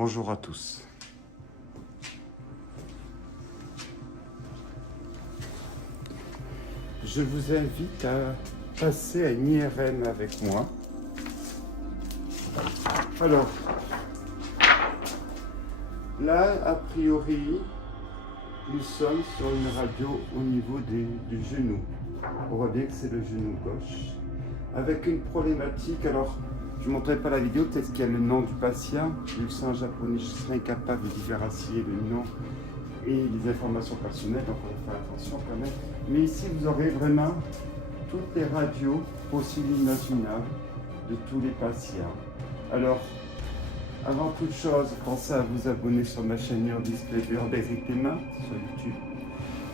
Bonjour à tous. Je vous invite à passer à une IRM avec moi. Alors, là, a priori, nous sommes sur une radio au niveau du genou. On voit bien que c'est le genou gauche. Avec une problématique, alors, je ne montrerai pas la vidéo, peut-être qu'il y a le nom du patient. Vu que c'est en japonais, je serai incapable de différencier le nom et les informations personnelles, donc on va faire attention quand même. Mais ici, vous aurez vraiment toutes les radios possibles et imaginables de tous les patients. Alors, avant toute chose, pensez à vous abonner sur ma chaîne Urbex Clément sur YouTube.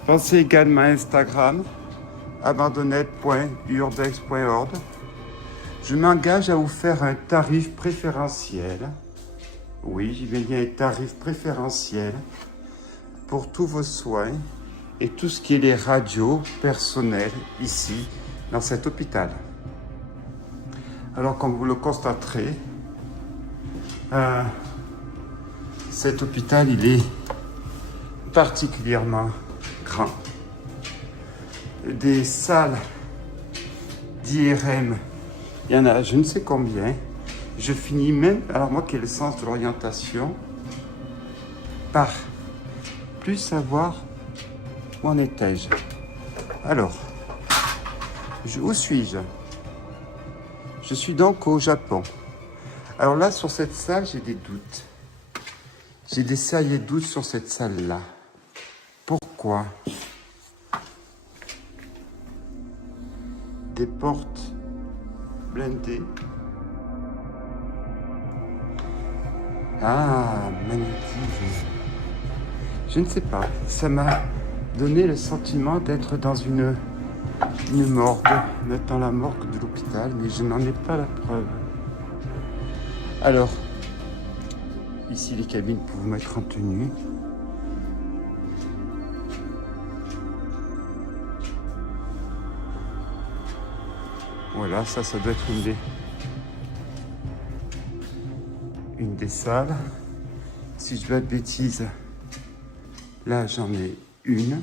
Pensez également à Instagram, abandonnette.urbex.org. Je m'engage à vous faire un tarif préférentiel. Oui, j'y vais dire un tarif préférentiel pour tous vos soins et tout ce qui est les radios personnelles ici, dans cet hôpital. Alors, comme vous le constaterez, cet hôpital, il est particulièrement grand. Des salles d'IRM, il y en a je ne sais combien. Je finis même, alors moi qui ai le sens de l'orientation, par plus savoir où en étais-je. Alors, où suis-je? Je suis donc au Japon. Alors là, sur cette salle, j'ai des doutes. J'ai des sérieux doutes sur cette salle-là. Pourquoi? Des portes blindées. Ah, magnétisme. Je ne sais pas. Ça m'a donné le sentiment d'être dans une morgue, d'être dans la morgue de l'hôpital, mais je n'en ai pas la preuve. Alors, ici les cabines pour vous mettre en tenue. Voilà, ça doit être une des salles. Si je dis pas de bêtises, là j'en ai une.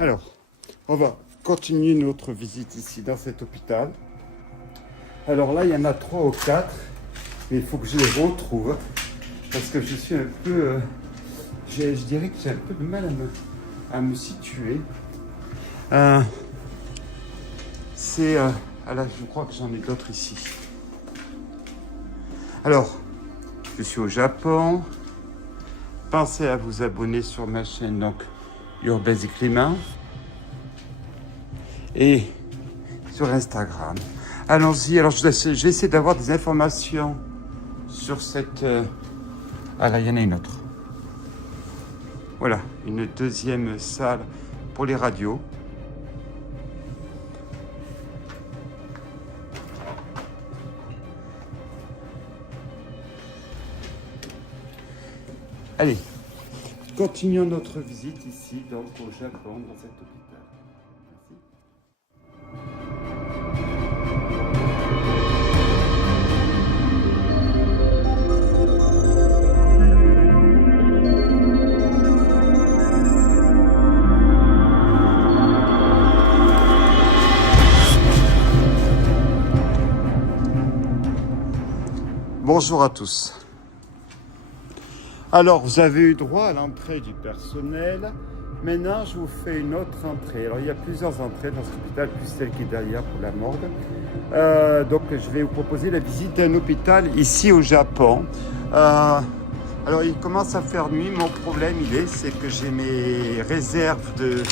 Alors, on va continuer notre visite ici dans cet hôpital. Alors là, il y en a 3 ou 4, mais il faut que je les retrouve parce que je suis un peu, je dirais que j'ai un peu de mal à me situer. Je crois que j'en ai d'autres ici. Alors, je suis au Japon. Pensez à vous abonner sur ma chaîne, donc Urbex Clément, et sur Instagram. Allons-y. Alors, j'essaie d'avoir des informations sur cette... Ah là, il y en a une autre. Voilà, une deuxième salle pour les radios. Allez, continuons notre visite ici, donc au Japon, dans cet hôpital. Merci. Bonjour à tous. Alors, vous avez eu droit à l'entrée du personnel. Maintenant, je vous fais une autre entrée. Alors, il y a plusieurs entrées dans cet hôpital, plus celle qui est derrière pour la morgue. Donc, je vais vous proposer la visite d'un hôpital ici au Japon. Alors, il commence à faire nuit. Mon problème, c'est que j'ai mes réserves de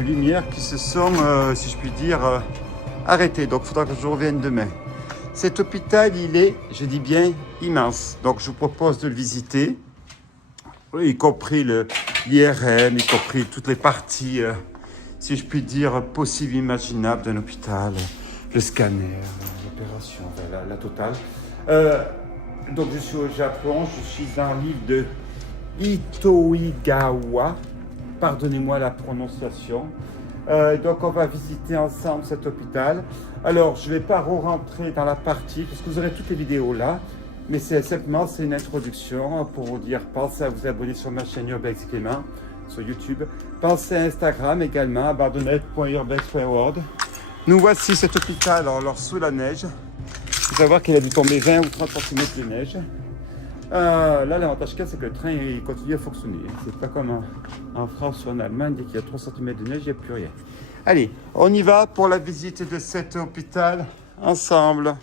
lumière qui se sont, si je puis dire, arrêtées. Donc, il faudra que je revienne demain. Cet hôpital, il est, je dis bien, immense. Donc, je vous propose de le visiter, y compris l'IRM, y compris toutes les parties, si je puis dire, possibles, imaginables d'un hôpital, le scanner, l'opération, la totale. Donc, je suis au Japon, je suis dans l'île de Itoigawa. Pardonnez-moi la prononciation. Donc on va visiter ensemble cet hôpital. Alors je ne vais pas rentrer dans la partie parce que vous aurez toutes les vidéos là, mais c'est une introduction pour vous dire pensez à vous abonner sur ma chaîne Urbex Clément sur YouTube. Pensez à Instagram également, @urbex.world. Nous voici cet hôpital alors sous la neige. Il faut savoir qu'il a dû tomber 20 ou 30 cm de neige. Là, l'avantage qu'il y a, c'est que le train il continue à fonctionner. C'est pas comme en France ou en Allemagne, dès qu'il y a 3 cm de neige, il n'y a plus rien. Allez, on y va pour la visite de cet hôpital ensemble.